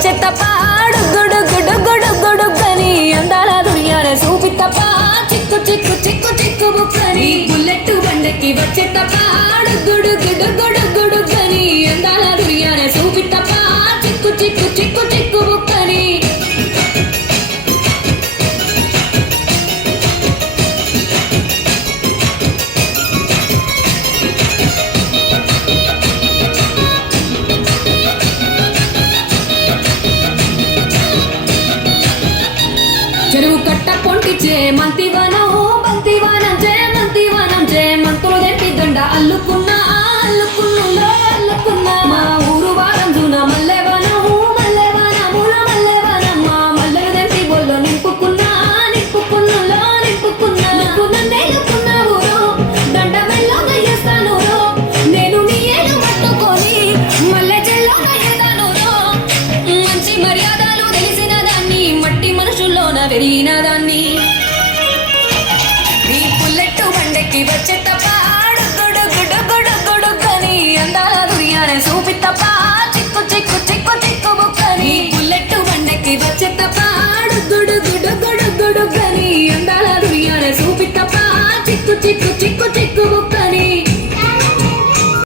వచ్చే తపాడు గుడు గుడు గుడు గుడుగని అందాల దునియానే చూపితపా చిక్కు చిక్కు చిక్కు చిక్కు బుక్కని బుల్లెట్ బండకి వచ్చే తపాడు గుడు గుడు గుడు గుడుగని అందాల దునియానే చూపిత